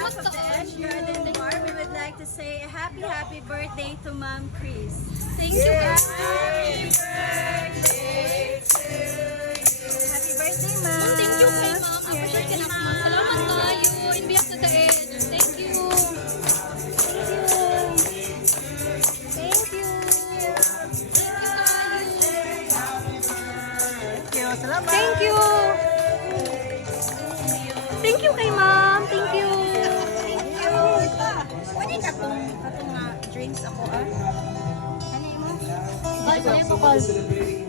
behalf of the Edge Garden Bar, we would like to say a happy birthday to Ma'am Chris. Thank you, guys. Happy birthday to you. Happy birthday, Ma'am. Thank you kay Ma'am. Appreciate ka na, Ma'am. Salamat tayo. In behalf of the Edge. Thank you. Thank you. Salamat. Thank you. Thank you kay Ma'am. Thank you. Pwede ka itong drinks ako, ah? Ano mo? Bye, bye,